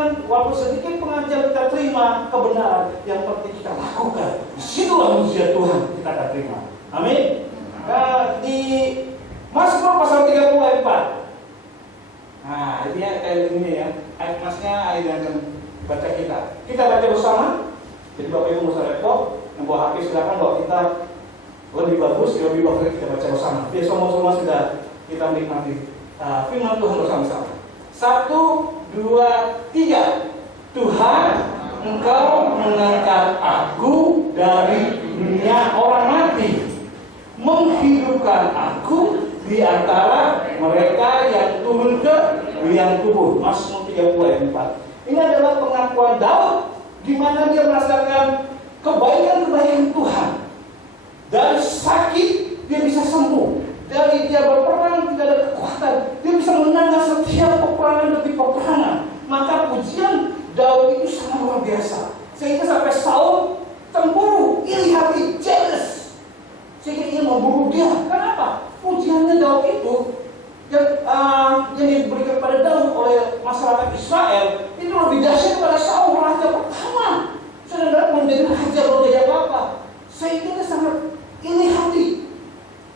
pengajaran, walaupun sedikit pengajaran kita terima kebenaran, yang penting kita lakukan. Disitulah mujizat Tuhan kita akan terima. Amin. Di Mazmur pasal 34. Nah, ini kayak ini ya. Ayat masnya ayat yang akan baca kita. Kita baca bersama. Jadi Bapak Ibu nggak usah repot. Yang bawa HP silakan, bawa kita lebih bagus kita baca bersama. Biar semua sudah kita menikmati firman Tuhan bersama-sama. 1, 2, 3. Tuhan, Engkau mengangkat aku dari dunia orang mati, menghidupkan aku di antara mereka yang turun ke liang kubur. Mazmur 30 ayat 4. Ini adalah pengakuan Daud di mana dia merasakan kebaikan-kebaikan Tuhan. Dari sakit dia bisa sembuh. Dari dia berperang tidak ada kekuatan, dia bisa menangani setiap peperangan demi peperangan. Maka pujian Daud itu sangat luar biasa. Sehingga sampai Saul cemburu, iri hati, jealous. Sehingga ia membunuh dia. Kenapa? Pujiannya Daud itu yang diberikan kepada Daud oleh masyarakat Israel itu lebih dahsyat pada Saul, raja pertama. Saudara menjadi raja loh tidak apa-apa. Sehingga dia sangat iri hati.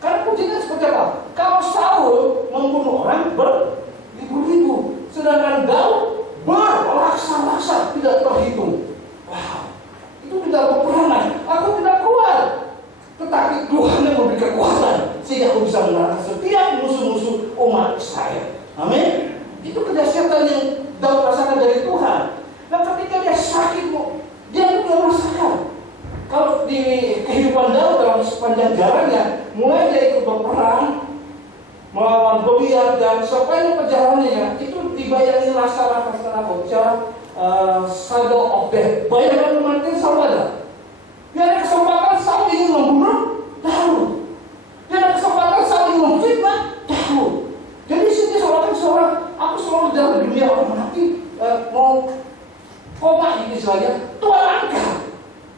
Karena pujiannya seperti apa? Kalau Saul membunuh orang beribu-ribu, sedangkan Daud berlaksa-laksa tidak terhitung. Wow, itu tidak peperangan. Aku tidak kuat, tetapi Tuhan yang memberi kekuatan sehingga aku bisa mengalahkan setiap musuh-musuh umat Israel. Amin. Itu kedahsyatan yang Daud rasakan dari Tuhan. Nah, ketika dia sakit, dia tidak merasakan. Kalau di kehidupan Daud dalam sepanjang jalannya, mulai dia ikut berperang, melawan Goliat dan sepanjang perjalanannya itu dibayangi rasa shadow of death. Bayangan kematian selalu ada. Dia ada kesempatan Saul ingin membunuh Daud. Dia ada kesempatan Saul ingin memfitnah Daud. Jadi sini seorang aku selalu dalam dunia orang mati, mau koma ini istilahnya, Tuhan angkat.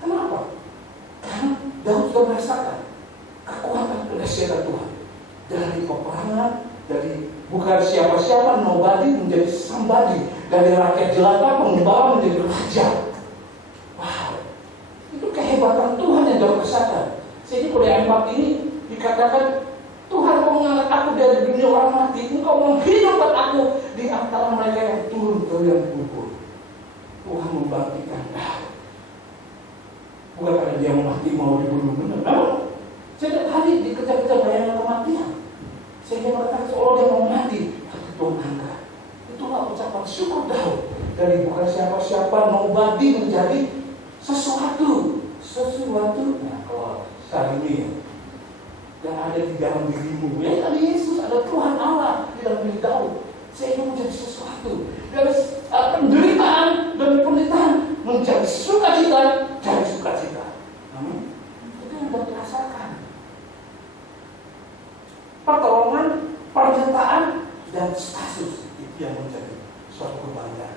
Kenapa? Karena Daud sudah merasakan kekuatan kedahsyatan Tuhan. Dari peperangan, dari bukan siapa-siapa, nobody menjadi somebody, dari rakyat jelata pengembala menjadi raja. Wow, itu kehebatan Tuhan yang Daud rasakan. Jadi pada ayat 4 ini dikatakan, Tuhan kau mengangkat aku dari dunia orang mati, Engkau menghidupkan aku di antara mereka yang turun ke liang kubur. Tuhan membangkitkan Daud. Bukan karena dia mati mau dibunuh benar. Namun setiap hari dikejar-kejar bayangan kematian. Sehingga mereka seolah dia mau mati, tapi Tuhan angkat. Itulah ucapan syukur Daud. Dari bukan siapa-siapa, nobody menjadi sesuatu. Nah, kalau saat ini yang ada di dalam dirimu, ya ada Yesus, ada Tuhan Allah di dalam diri Daud. Sehingga menjadi sesuatu. Dari penderitaan dan penderitaan menjadi sukacita dari sukacita. Amin. Itu yang Daud rasakan. Pertolongan, pernyataan, dan status itu yang menjadi suatu kebanggaan.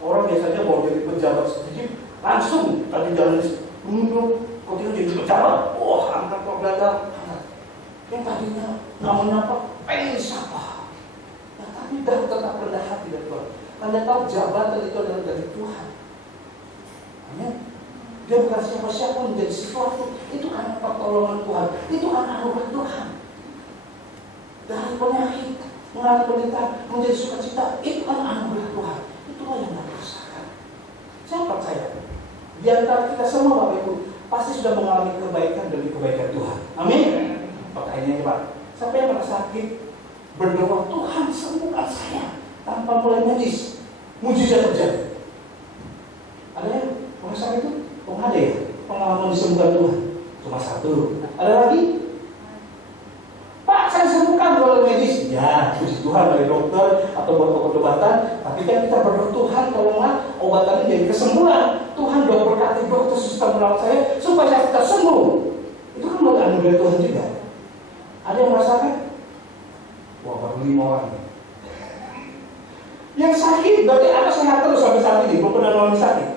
Orang biasanya mau jadi pejabat sedikit, langsung tadi jalan duduk, kok dia jadi pejabat, angkat kok gagal. Yang tadinya namanya apa? Pengen siapa? Nah, tapi Daud tetap rendah hati dari Tuhan. Anda tahu jabatan itu adalah dari Tuhan. Amin. Dia bukan siapa-siapa menjadi sesuatu. Itu karena pertolongan Tuhan. Itu karena anugerah Tuhan. Dari penyakit, mengalami penderitaan, menjadi sukacita, itu kan anugerah Tuhan. Itulah yang kita rasakan. Saya percaya di antara kita semua Bapak Ibu pasti sudah mengalami kebaikan demi kebaikan Tuhan. Amin. Pertanyaannya Pak, siapa yang merasa sakit berdoa, Tuhan sembuhkan saya tanpa mulai medis, mujizat terjadi? Ada yang merasa itu? Ada ya? Pengalaman disembuhkan Tuhan cuma satu. Ada lagi? Pak, saya sembuhkan oleh medis. Ya, puji Tuhan dari dokter atau buat obat-obatan. Tapi kan kita berdoa, Tuhan tolonglah obatannya jadi kesembuhan. Tuhan doa berkati dokter suster merawat saya supaya saya tetap sembuh. Itu kan melalui anugerah Tuhan juga. Ada yang merasakan? Wah, baru 5 orang. Yang sakit berarti apa sehat terus sampai saat ini? Belum pernah mengalami sakit.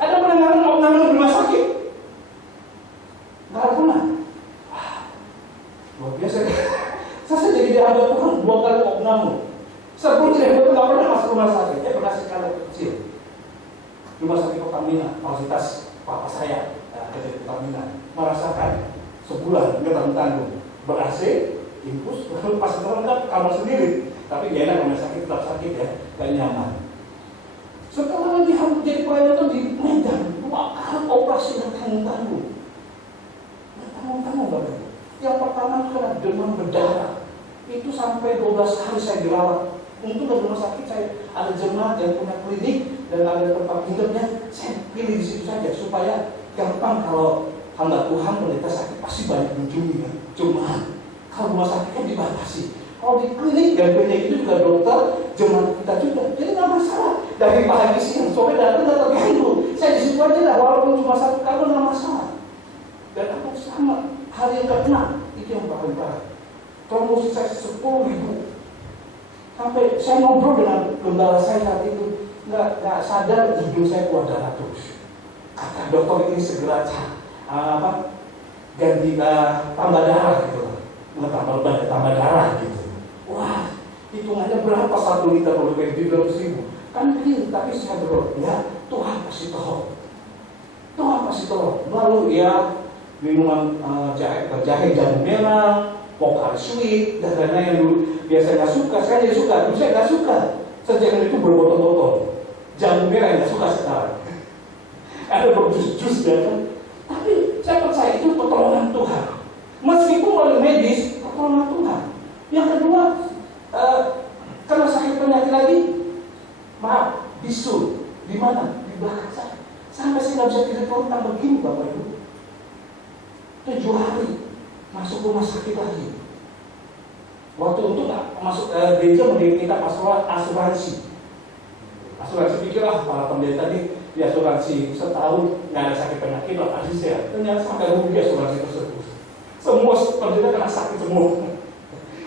Ada pernah mengalami rumah sakit? Nggak pernah. Luar biasa. Saya jadi dihadap Tuhan 2 kali opname. Sebelum tidak pernah masuk rumah sakit. Pernah sekali kecil. rumah sakit Pertamina, fasilitas papa saya kerja di Pertamina, merasakan sebulan nggak tanggung-tanggung, ber-AC, infus, pas sekarang kan kamar sendiri, tapi gak enak rumah sakit tetap sakit ya, gak nyaman. Setelah lagi harus jadi pelayanan di Medan, wah, operasi nggak tanggung-tanggung, Bapak. Yang pertama itu kena demam berdarah, itu sampai 12 hari saya dirawat. Untuk di rumah sakit saya ada jemaat yang punya klinik dan ada tempat tinggalnya, saya pilih di situ saja supaya gampang kalau hamba Tuhan pendeta sakit pasti banyak mengunjungi kan. Cuma kalau rumah sakit kan dibatasi. Kalau di klinik dan klinik itu juga dokter, jemaat kita juga, jadi nggak masalah. Dari pagi siang sore datang nggak terganggu. Saya di situ aja lah, walaupun cuma satu kali nggak masalah. Dan aku sama hari yang ke-6 itu yang paling parah. Trombosit saya 10.000. Sampai saya ngobrol dengan gembala saya saat itu, nggak sadar hidung saya keluar darah terus. Kata dokter ini segera ganti tambah darah gitu, nggak tambah darah gitu. Wah, hitungannya berapa 1 liter kalau kayak 300.000? Kan begini, tapi saya berdoa, ya Tuhan pasti tahu. Tuhan pasti tahu. Lalu ya minuman jahe jamu merah, Pokari sweet, dan lain-lain yang dulu biasa nggak suka, saya jadi suka. Dulu saya nggak suka. Sejak itu berbotol-botol. Jamu merah nggak suka sekarang. Ada berjus-jus ya kan. Tapi saya percaya itu pertolongan Tuhan. Meskipun oleh medis, pertolongan Tuhan. Yang kedua, karena sakit penyakit lagi, maaf, bisul. Di mana? Di belakang saya. Sampai saya nggak bisa tidur tentang begini, Bapak Ibu. 7 hari masuk rumah sakit lagi. Waktu itu nggak masuk gereja kita asuransi. Asuransi pikirlah para pendeta tadi di asuransi setahun nggak ada sakit penyakit lah pasti sehat. Ternyata sampai rugi asuransi tersebut. Semua pendeta kena sakit semua.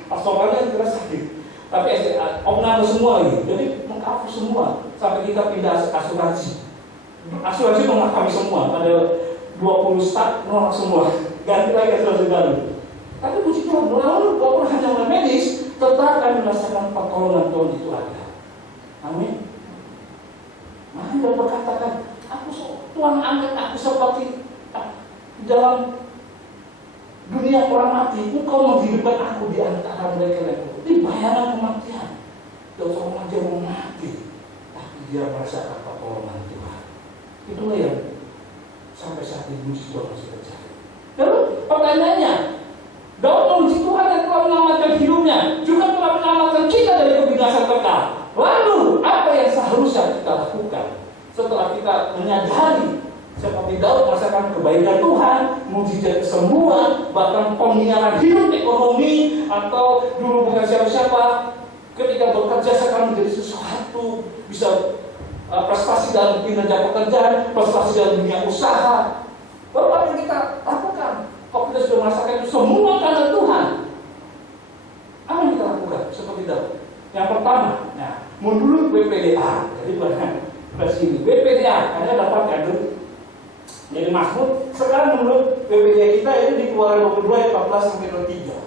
Pastorannya kena sakit. Tapi opname semua gitu. Jadi mengcover semua sampai kita pindah asuransi. Asuransi nolak kami semua. Pada 20 start nolak semua. Ganti lagi asuransi baru. Tapi puji Tuhan, walaupun hanya oleh medis, tetap kami merasakan pertolongan Tuhan itu ada. Amin. Maka dia berkatakan, Tuhan angkat aku seperti dalam dunia orang mati. Engkau menghidupkan aku di antara mereka. Ini bayangan kematian. Dan seorang aja mau mati, tapi dia merasakan pertolongan Tuhan. Itulah yang sampai saat ini Tuhan masih terjadi. Lalu pertanyaannya, Daud memuji Tuhan yang telah menyelamatkan hidupnya, juga telah menyelamatkan kita dari kebinasan kekal. Lalu apa yang seharusnya kita lakukan setelah kita menyadari seperti Daud merasakan kebaikan Tuhan, mujizat semua, bahkan pembinaan hidup ekonomi atau dulu bukan siapa-siapa, ketika bekerja sekarang menjadi sesuatu, bisa prestasi dalam kinerja pekerjaan, prestasi dalam dunia usaha. Lalu apa yang kita lakukan? Kalau kita sudah merasakan itu semua karena Tuhan, apa yang kita lakukan? Seperti itu. Yang pertama, mundur BPDA. Jadi beras ini BPDA, Anda dapatkan dulu. Jadi Mazmur sekarang menurut BPDA kita itu di Keluaran 22 ayat 14 sampai 23.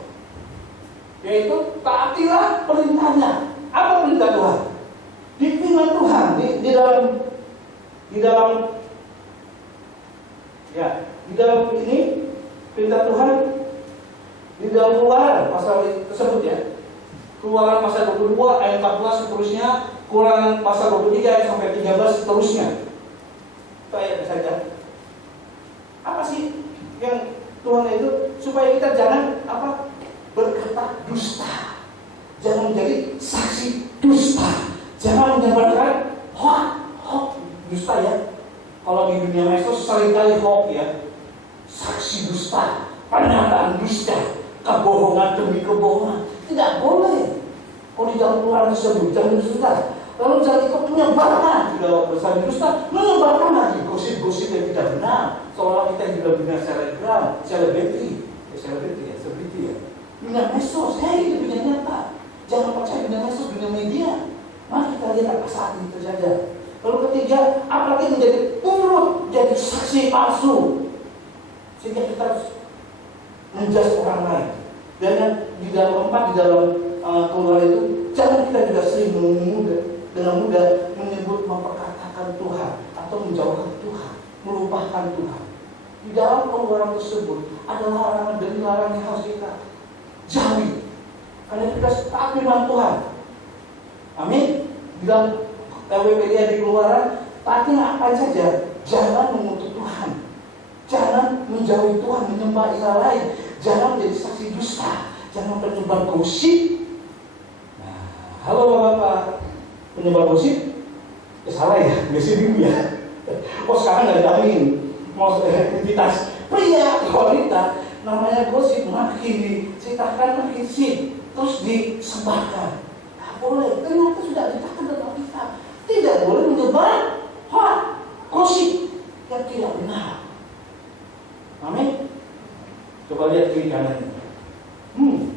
Yaitu taatilah perintahnya. Apa perintah Tuhan? Di firman Tuhan, di dalam ini perintah Tuhan di dalam Keluaran pasal tersebut ya. Keluaran pasal 22 ayat 14 seterusnya, Keluaran pasal 23 ayat sampai 13 seterusnya. Itu ayat saja. Apa sih yang Tuhan itu supaya kita jangan berkata dusta, jangan menjadi saksi dusta, jangan menyebarkan hoax dusta ya. Kalau di dunia medsos seringkali hoax ya, saksi dusta, pernyataan dusta, kebohongan demi kebohongan, tidak boleh. Kalau di dalam Quran tersebut jangan dusta. Lalu jangan ikut menyebarkan, tidak besar dusta, menyebarkan lagi gosip-gosip yang tidak benar. Seolah kita juga dunia selebgram, selebriti ya. Dunia medsos, itu dunia nyata. Jangan percaya dunia medsos, dunia media. Mari kita lihat apa saat ini terjadi. Lalu ketiga, apalagi menjadi turut jadi saksi palsu, sehingga kita harus menjudge orang lain. Dan yang di dalam Keluaran itu, jangan kita juga sering dengan mudah menyebut memperkatakan Tuhan atau akan Tuhan. Di dalam Keluaran tersebut ada larangan demi larangan yang harus kita jauhi. Karena kita taat firman Tuhan. Amin. Di dalam WPD di Keluaran, taatnya apa saja. Jangan mengutuk Tuhan. Jangan menjauhi Tuhan, menyembah ilah lain. Jangan menjadi saksi dusta. Jangan penyebar gosip. Nah, halo Bapak-Bapak, penyebar gosip? Salah ya, gosip dulu ya. Oh sekarang nggak jamin mau identitas pria wanita, namanya gosip makin diceritakan makin sip, terus disebarkan. Nggak boleh, ternyata sudah diceritakan dalam Alkitab. Tidak boleh menyebar hoax, gosip yang tidak benar. Amin. Coba lihat kiri kanannya.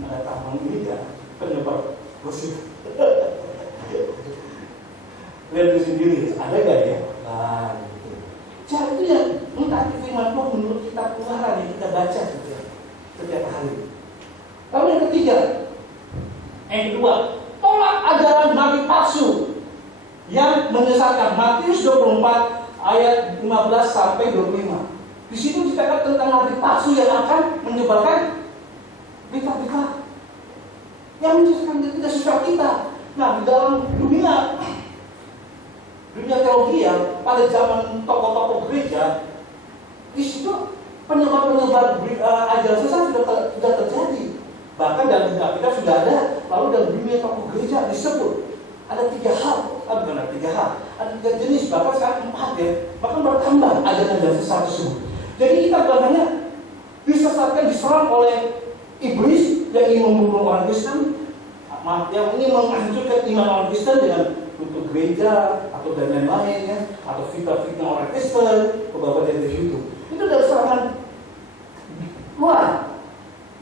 Ada tampang ini kan penyebar gosip. Lihat di sendiri, ada gak ya? Nah, gitu. Cara itu yang mentaati firman Tuhan menurut kita Keluaran yang kita baca setiap hari. Lalu yang ketiga, yang kedua, tolak ajaran nabi palsu yang menyesatkan. Matius 24 ayat 15 sampai 25. Di situ dikatakan tentang nabi palsu yang akan menyebarkan berita-berita yang menyesatkan dan tidak sesuai kita. Nah, di dalam dunia teologi ya, pada zaman tokoh-tokoh gereja, di situ penyebar-penyebar ajaran sesat sudah terjadi. Bahkan dalam kita sudah ada. Lalu dalam dunia tokoh gereja disebut ada 3 hal, bukan ada 3 hal, ada 3 jenis, bahkan sekarang 4 ya, bahkan bertambah ajaran sesat tersebut. Jadi kita banyak disesatkan, diserang oleh iblis yang ingin membunuh orang Kristen, yang ingin menghancurkan iman orang Kristen dengan untuk gereja atau dan lain-lain ya, atau fitnah-fitnah orang Kristen, beberapa dari itu. Itu adalah serangan luar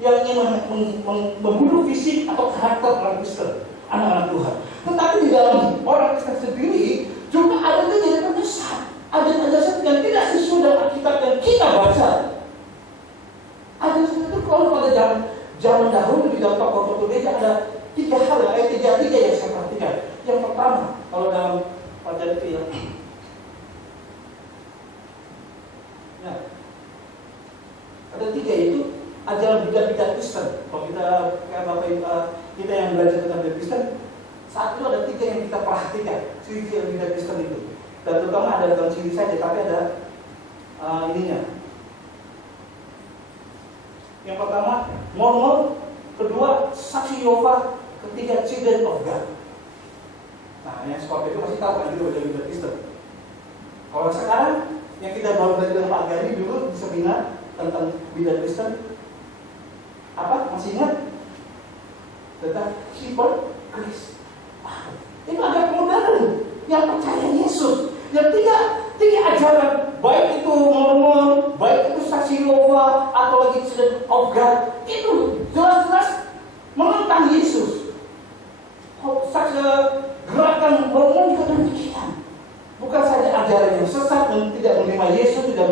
yang ingin membunuh fisik atau karakter orang Kristen, anak-anak Tuhan. Tetapi di dalam orang Kristen sendiri juga ada kejadian besar, ada yang tidak sesuai dengan Alkitab yang kita baca. Ada itu kalau pada zaman dahulu di dalam tokoh-tokoh gereja ada 3 hal yang yang saya perhatikan. Yang pertama, kalau dalam pelajaran itu ya, ada 3 yaitu ajaran bidat-bidat Kristen. Kalau kita kayak kita yang belajar tentang bidat Kristen, saat itu ada 3 yang kita perhatikan, ciri-ciri bidat Kristen itu. Dan terutama ada bukan ciri saja, tapi ada ininya. Yang pertama, Mormon. Kedua, saksi Yehova. Ketiga, Children of God. Nah, yang seperti itu masih tahu kan itu baca bidat Kristen. Kalau sekarang yang kita baru belajar dengan Pak Gani dulu di seminar tentang bidat Kristen, apa? Masih ingat? Tentang Hyper Grace. Itu agak modern yang percaya Yesus. Yang tiga ajaran, baik itu Mormon, baik itu saksi Yehova, atau lagi Children of God, itu jelas-jelas menentang Yesus. Gerakan Mormon juga demikian. Bukan saja ajaran yang sesat dan tidak menerima Yesus, tidak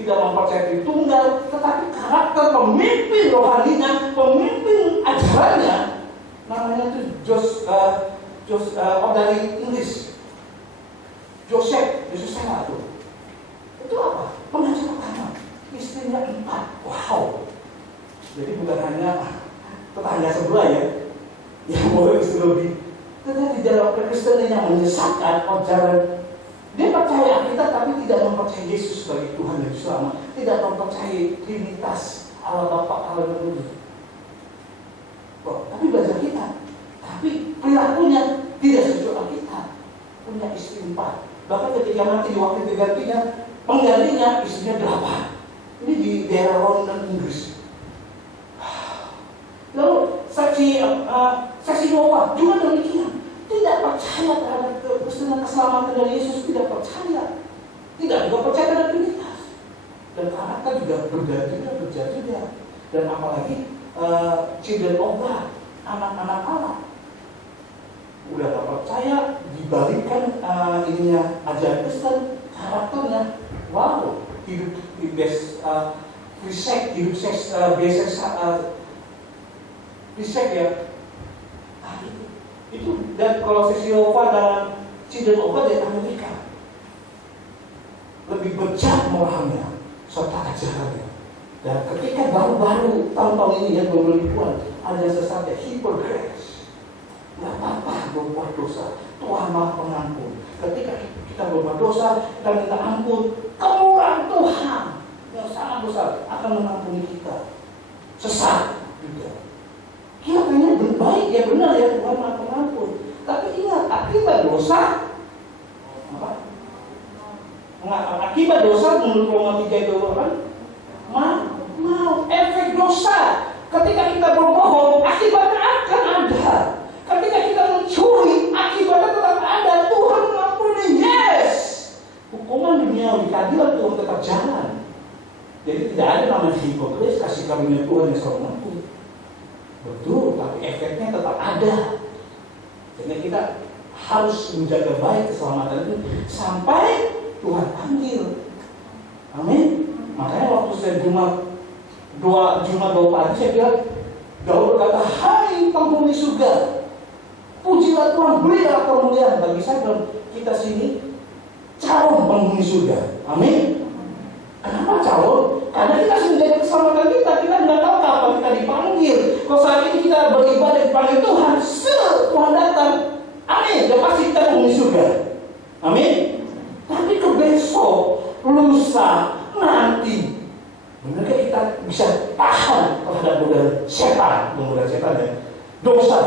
mempercayai Tunggal, tetapi karakter pemimpin rohaninya, pemimpin ajarannya, namanya itu dari Inggris, Joseph Sela itu. Itu apa? Pengajar pertama, istrinya 4. Wow. Jadi bukan hanya tetangga sebelah ya, yang boleh istri lebih. Tetapi di dalam kekristenan yang menyesatkan ajaran, dia percaya kita tapi tidak mempercayai Yesus sebagai Tuhan dan Selamat, tidak mempercayai Trinitas Allah Bapa, Allah dan Roh. Tapi belajar kita, tapi perilakunya tidak sesuai Alkitab. Punya istri 4. Bahkan ketika mati di waktu digantinya, penggantinya istrinya 8. Ini di daerah London, Inggris. Lalu saksi Yehova juga demikian, tidak percaya terhadap Kristen keselamatan dari Yesus, tidak percaya, tidak juga percaya terhadap Trinitas, dan karakter juga berjadi, dan apalagi Children of God, anak-anak Allah, udah tak percaya, dibalikkan ininya ajaran Kristen, karakternya, wow, hidup free sex, hidup seks biasa Risek ya. Itu dan kalau saksi Yehova dalam Children of God dari Amerika lebih bejat marahnya serta ajarannya. Dan ketika baru-baru tahun-tahun ini ya 2000-an ada yang sesatnya hypergrace. Gak apa-apa berbuat dosa, Tuhan Maha Pengampun. Ketika kita berbuat dosa, kita minta ampun, kemurahan Tuhan yang sangat besar akan mengampuni kita. Sesat juga. Kira-kira baik ya, benar ya, Tuhan Maha Pengampun. Tapi ingat, akibat dosa apa? Akibat dosa menurut Roma 3 itu apa? Mau efek dosa. Ketika kita berbohong, akibatnya akan ada. Ketika kita mencuri, akibatnya tetap ada. Tuhan mengampuni, yes. Hukuman dunia, keadilan Tuhan tetap jalan. Jadi tidak ada namanya hipokris, kasih karunia Tuhan yang selalu mengampuni. Betul, tapi efeknya tetap ada. Jadi kita harus menjaga baik keselamatan itu sampai Tuhan panggil. Amin. Makanya waktu saya Jumat pagi saya bilang, Daud berkata, hai penghuni surga, pujilah Tuhan, berilah kemuliaan. Bagi saya bilang, kita sini calon penghuni surga. Amin. Kenapa calon? Karena kita sudah menjaga keselamatan kita tidak tahu kapan kita dipanggil. Kalau saat ini kita beribadah dipanggil Tuhan, Tuhan datang. Amin. Dan pasti kita penghuni surga. Amin. Tapi ke besok, lusa, nanti, benarkah kita bisa tahan terhadap godaan setan, ya, dosa?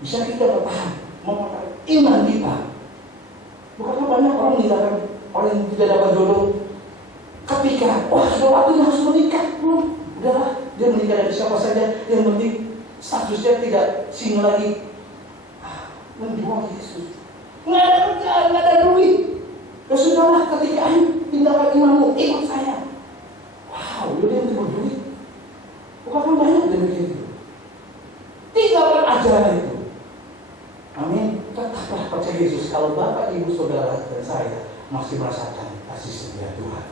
Bisa kita bertahan, mempertahankan iman kita? Bukankah banyak orang meninggalkan orang yang tidak dapat jodoh ketika, sudah waktunya harus menikah, udahlah, dia menikah dari siapa saja, yang penting statusnya tidak single lagi. Menjual Yesus, nggak ada kerjaan, nggak ada duit. Ya sudahlah, ketika ayo tinggalkan imanmu, ikut saya. Wow, dia yang berduit. Bukan banyak demikian itu. Tinggalkan ajaran itu. Amin. Tetaplah percaya Yesus. Kalau Bapak, Ibu, Saudara dan saya masih merasakan kasih setia Tuhan.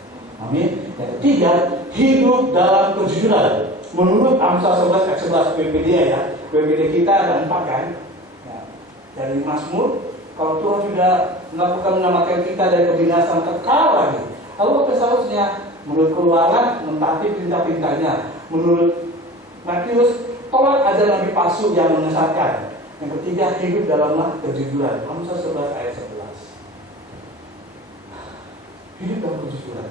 Amin. Yang ketiga, hidup dalam kejujuran. Menurut Amsal 11 ayat 11 PPD ya, PPD kita ada 4 kan. Ya, dari Mazmur. Kalau Tuhan sudah menyelamatkan kita dari kebinasaan kekal lagi. Lalu apa seharusnya? Menurut Keluaran, mentaati perintah-perintahnya. Menurut Matius, tolak ajaran nabi palsu yang menyesatkan. Yang ketiga, hidup dalam kejujuran. Amsal 11 ayat 11. Hidup dalam kejujuran.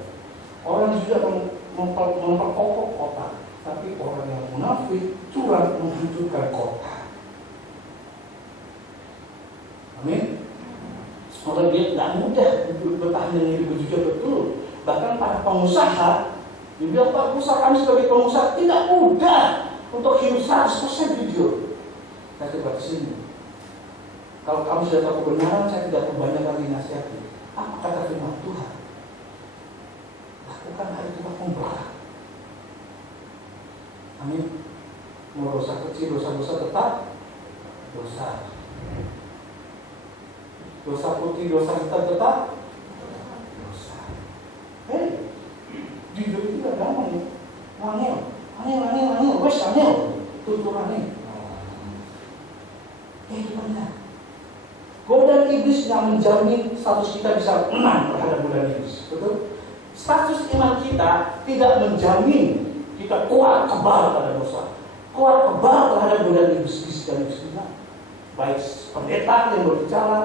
Orang jujur akan memperkokoh kota, tapi orang yang munafik, curang, menghancurkan kota. Amin. Orang dia tidak mudah untuk bertahan dengan hidup jujur, betul. Bahkan para pengusaha, dibilang Pak pengusaha, kami sebagai pengusaha tidak mudah untuk hidup 100% jujur. Saya coba ke sini. Kalau kamu sudah tahu kebenaran, saya tidak perbanyak lagi nasihati. Apa kata firman Tuhan? Lakukan hal itu berat. Amin. Mau dosa kecil, dosa-dosa tetap dosa. Dosa putih, dosa hitam tetap dosa. Hei, jujur itu tidak gampang ya. Angel, wes angel, tutur angel. Itu benar. Godaan iblis yang menjamin status kita bisa menang terhadap godaan iblis. Betul? Status iman kita tidak menjamin kita kuat kebal terhadap dosa, kuat kebal terhadap godaan iblis dan iblis kita. Baik pendeta yang berbicara,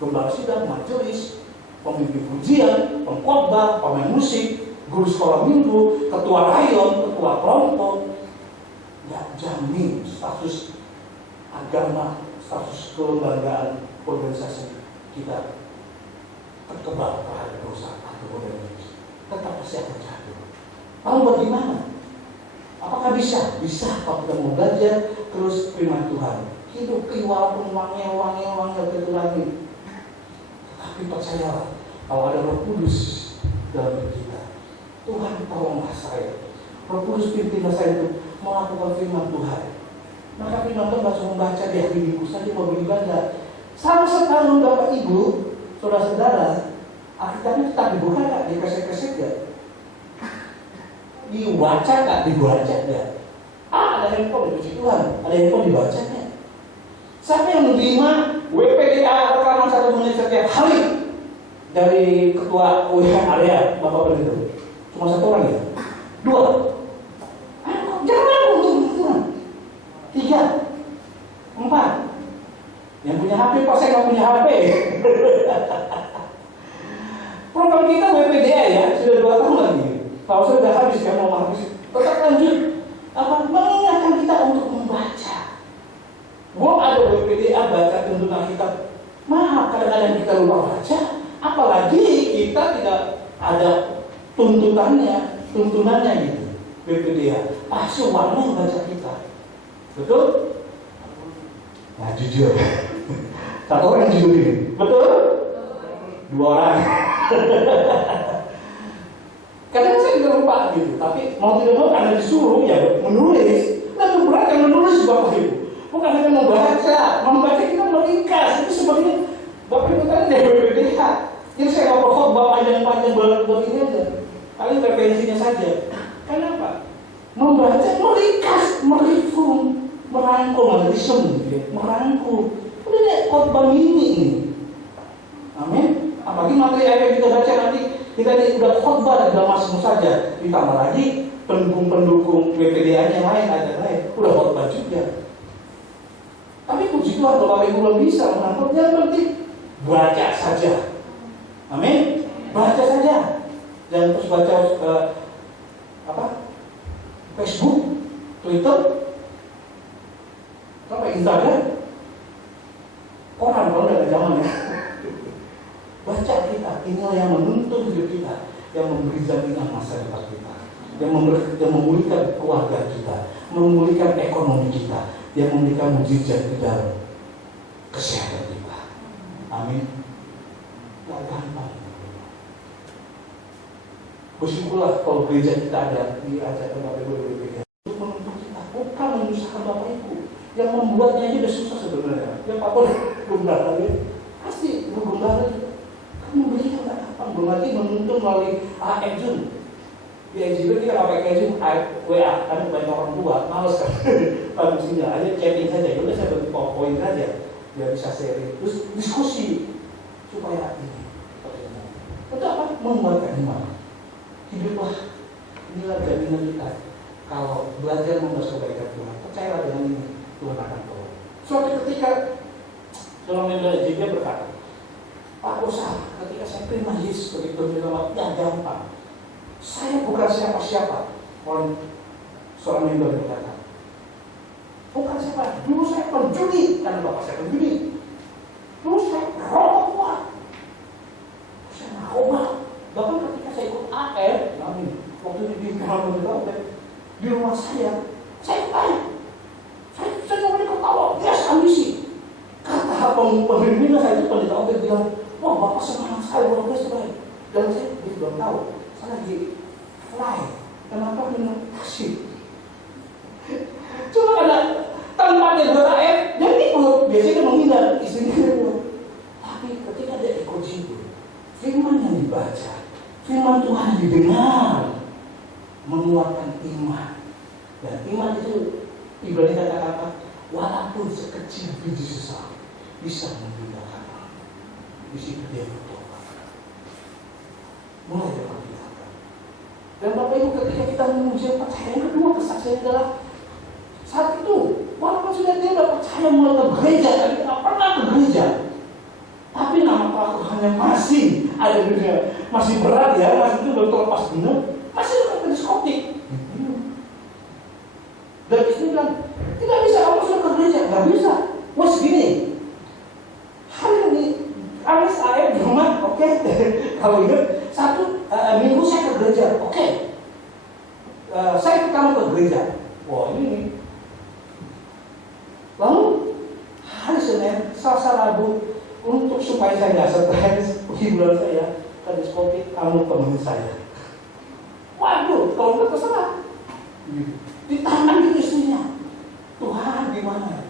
gembala sidang, majelis, pemimpin pujian, pengkhotbah, pemain musik, guru sekolah minggu, ketua rayon, ketua kelompok, tidak jamin status agama, status kelembagaan organisasi kita terkebal terhadap dosa atau godaan iblis. Tetap pasti akan jatuh. Lalu bagaimana? Apakah bisa? Bisa kalau kita mau belajar terus firman Tuhan. Hidup walaupun wangil itu lagi. Tapi percayalah, kalau ada Roh Kudus dalam diri kita, Tuhan tolonglah saya. Roh Kudus pimpinlah saya untuk melakukan firman Tuhan. Maka firman Tuhan langsung membaca di hari Minggu saja mau beribadah. Sama sekali Bapak Ibu, saudara-saudara, Alkitabnya tetap dibuka gak? Dikasih-kasih gak? Dibaca gak? Dibaca gak? Ada handphone, puji Tuhan. Ada handphone dibacanya. Siapa yang menerima WPDA rekaman 1 menit setiap hari? dari ketua area Bapak Pendeta? Cuma 1 orang ya? 2? Jangan untuk hitungan. 3, 4. Yang punya HP, kok saya nggak punya HP? Program kita WPDA ya, sudah 2 tahun lagi. Kalau sudah habis, kan mau habis, tetap lanjut. Mengingatkan kita untuk membaca. Mau ada WPDA, baca tuntunan kitab. Maaf, kadang-kadang kita lupa baca. Apalagi kita tidak ada tuntunannya gitu. WPDA. Pasti uangnya baca kita. Betul? Nah, jujur. 1 orang yang jujur ini. Betul? 2 orang. Kadang saya juga lupa gitu, tapi mau tidak mau karena disuruh ya menulis. Lalu berat yang menulis Bapak Ibu. Bukan hanya membaca kita meringkas. Itu sebenarnya Bapak Ibu kan dari BPDH. Jadi saya nggak perlu bawa panjang-panjang buat ini aja. Paling referensinya saja. Kenapa? Membaca meringkas, merangkum, merangkum. Udah deh khotbah ini. Amin. Apalagi materi ayat yang kita baca nanti kita udah khotbah dalam Mazmur saja, ditambah lagi pendukung WPDA yang lain, udah khotbah juga. Tapi puji Tuhan kalau Bapak Ibu belum bisa menangkap, yang penting baca saja. Amin. Baca saja. Jangan terus baca Facebook, Twitter, Instagram, koran kalau udah zaman ya. Baca kita, inilah yang menuntun hidup kita, yang memberi jaminan masa depan kita, yang memulihkan keluarga kita, memulihkan ekonomi kita, yang memberikan mujizat di dalam kesehatan kita. Amin. Gak gampang. Bersyukurlah kalau gereja kita ada diajarkan Bapak Ibu berbeda untuk menuntut kita, bukan menyusahkan Bapak Ibu. Yang membuatnya aja udah susah sebenarnya. Yang Bapak Gembala pasti Gembala memberikan tak gampang, belum lagi menuntun melalui Zoom. Di Zoom kita nggak pakai Zoom, WA, karena banyak orang tua, males kan. Fungsinya aja chatting saja, udah saya bagi poin saja, biar bisa sharing, terus diskusi supaya ini. Untuk apa? Menguatkan iman. Hiduplah, inilah jaminan kita. Kalau belajar membahas kebaikan Tuhan, percayalah dengan ini, Tuhan akan tolong. Suatu ketika, Solomon juga berkata, Pak Rosa, ketika saya terima Yesus sebagai Tuhan dan Juru Selamat, gampang. Saya bukan siapa-siapa. Orang seorang member berkata, bukan siapa. Dulu saya penjudi, karena bapak saya penjudi. Dulu saya rokok kuat. Saya narkoba. Bahkan ketika saya ikut AR, waktu di di rumah saya baik. Saya ngomongin ketawa, biasa ambisi. Kata pemimpinnya saya itu pendeta Obed bilang, wah bapak semangat sekali, luar biasa baik. Dan saya belum tahu, saya lagi fly. Kenapa minum kasih? Cuma karena tempatnya buat air, dia ikut. Biasanya menghindar istrinya. Tapi ketika dia ikut situ, firman yang dibaca, firman Tuhan yang didengar, menguatkan iman. Dan iman itu Ibrani kata-kata, walaupun sekecil biji sesal bisa membedakan. Di situ dia bertobat. Mulai dapat dilakukan. Dan Bapak Ibu ketika kita menguji percaya, yang kedua kesaksian adalah saat itu walaupun sudah tidak percaya mulai ke gereja, tapi tidak pernah ke gereja. Tapi nama pelakuannya masih ada dunia, masih berat ya, masih itu belum terlepas benar, masih ke diskotik. Dan istri bilang, tidak bisa kamu suruh ke gereja, nggak bisa. Wah segini, hari ini Alis air di rumah, oke. Kalau ingat, satu minggu saya ke gereja, oke. Saya ikut kamu ke gereja. Wah ini. Lalu hari Senin, Selasa, Rabu, untuk supaya saya nggak stres, hiburan saya ke diskotik, kamu temenin saya. Waduh, kalau nggak terserah. Ditahan gitu istrinya. Tuhan gimana?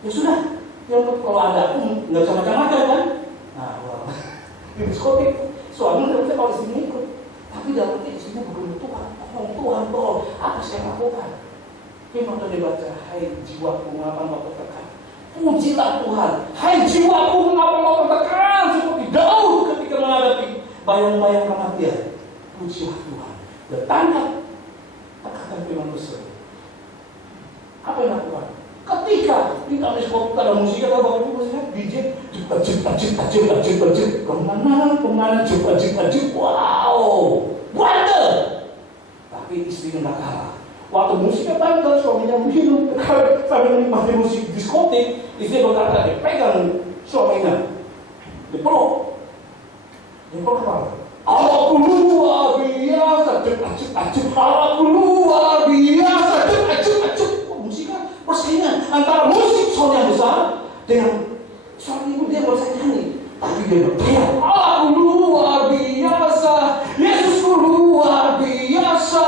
Ya sudah, yang kalau ada aku nggak bisa macam-macam kan? Nah, di diskotik suami nggak bisa kalau istrinya ikut. Tapi dalam hati istrinya berdoa, Tuhan, apa saya lakukan? Firman Tuhan dibaca, hai jiwaku mengapa kau tertekan? Pujilah Tuhan, hai jiwaku mengapa kau tertekan? Seperti Daud ketika menghadapi bayang-bayang kematian. Pujilah Tuhan. Dan tangkap perkataan firman besar. Apa yang lakukan? Ketika kita habis waktu ada musik atau bapak ibu musik DJ, jep, kemana, jep, wow, wonder. Tapi istrinya nggak kalah. Waktu musiknya tanggal, suaminya minum, sambil menikmati musik diskotik, istri berkata, pegang suaminya, dipeluk apa? Aku luar biasa, aku luar biasa, musiknya persaingan antara musik sound yang besar dengan suami ibu dia bersaing, tapi dia berteriak, aku luar biasa, Yesusku luar biasa,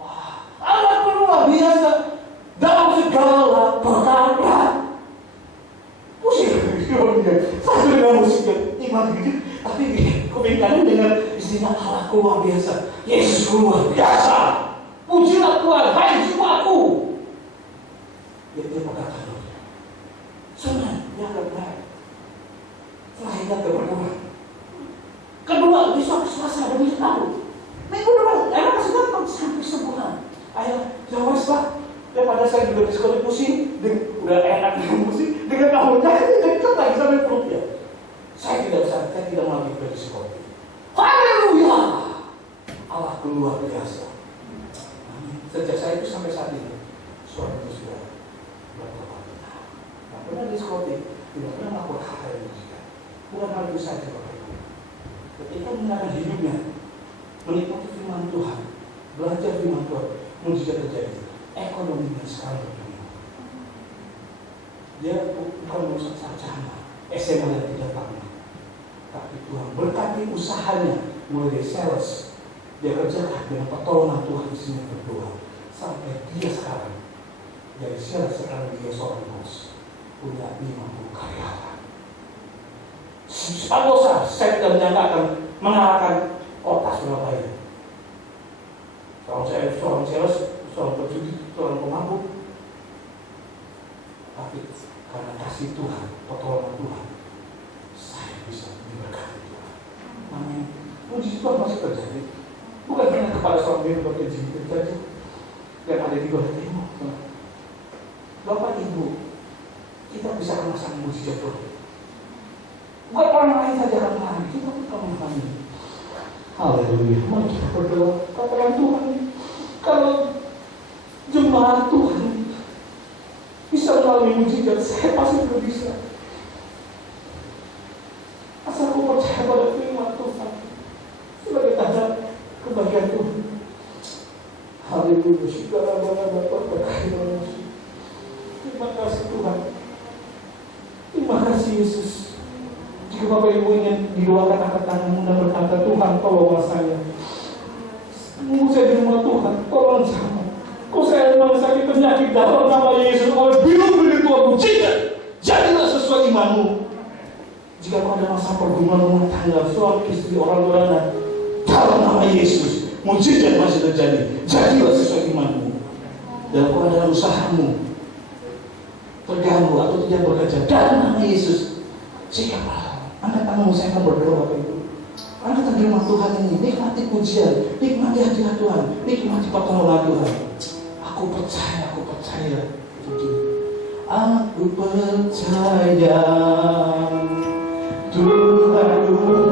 wah, anakku luar biasa dalam segala perkara. Musik, satu dengan musiknya iman gitu, tapi kebaikannya dengan istilah Allahku luar biasa, Yesusku luar biasa, pujilah Tuhan, hai jiwaku. Dia berkata, senang, dia akan baik. Setelah ingat keberdoaan. Kedua, besok Selasa ada minggu lalu. Minggu depan, ayah masih datang sampai sebulan. Ayah, jawab Pak. Daripada saya juga diskotik pusing, udah enak dengan musik, dengan kamu dekat lagi sampai perutnya. Saya tidak mau lagi berdiskotik. Haleluya! Allah luar biasa. Amin. Sejak saya itu sampai saat ini, suara itu sudah pernah diskotik, tidak pernah melakukan hal yang berbeda. Bukan hal itu saja Bapak Ibu. Ketika menjalani hidupnya, menikmati firman Tuhan, belajar firman Tuhan, mujizat terjadi. Ekonominya sekarang berdunia. Dia bukan urusan sarjana, SMA yang tidak tamat, tapi Tuhan berkati usahanya, mulai dari sales, dia kerjakan dengan pertolongan Tuhan di sini berdoa, sampai dia sekarang dari sales sekarang dia seorang bos. Punya 50 karyawan. Spanosa, saya tidak menyangka akan mengalahkan kota Surabaya. Seorang sales, seorang penjudi, seorang pemabuk. Tapi karena kasih Tuhan, pertolongan Tuhan, saya bisa diberkati Tuhan. Amin. Puji Tuhan masih terjadi. Bukan hanya kepada seorang diri berjanji terjadi yang ada di bawah timur. Bapak Ibu, kita bisa merasakan mujizat Tuhan. Bukan orang lain saja akan mengalami, kita pun akan mengalami. Haleluya. Mari kita berdoa. Katakan Tuhan, kalau jemaat Tuhan bisa melalui mujizat, saya pasti juga bisa. Asal aku percaya pada firman Tuhan sebagai tanda kebahagiaan Tuhan. Haleluya. Terima kasih Tuhan. Terima kasih Yesus. Jika Bapak Ibu ingin didoakan angkat tanganmu dan berkata, Tuhan tolonglah saya. Saya di rumah Tuhan, tolong saya. Kau saya memang sakit penyakit dalam nama Yesus. Oleh biru-biru Tuhan mujizat, jadilah sesuai imanmu. Jika kau ada masalah pergumulan rumah tangga, suami istri, orang tuanya, dalam nama Yesus, mujizat masih terjadi. Jadilah sesuai imanmu. Dalam kau ada usahamu terganggu atau tidak bekerja, dalam nama Yesus, sikaplah. Angkat tanganmu, saya akan berdoa Bapak Ibu. Angkat firman Tuhan ini, nikmati pujian, nikmati hadirat Tuhan, nikmati pertolongan Tuhan. Aku percaya. Aku percaya Tuhanku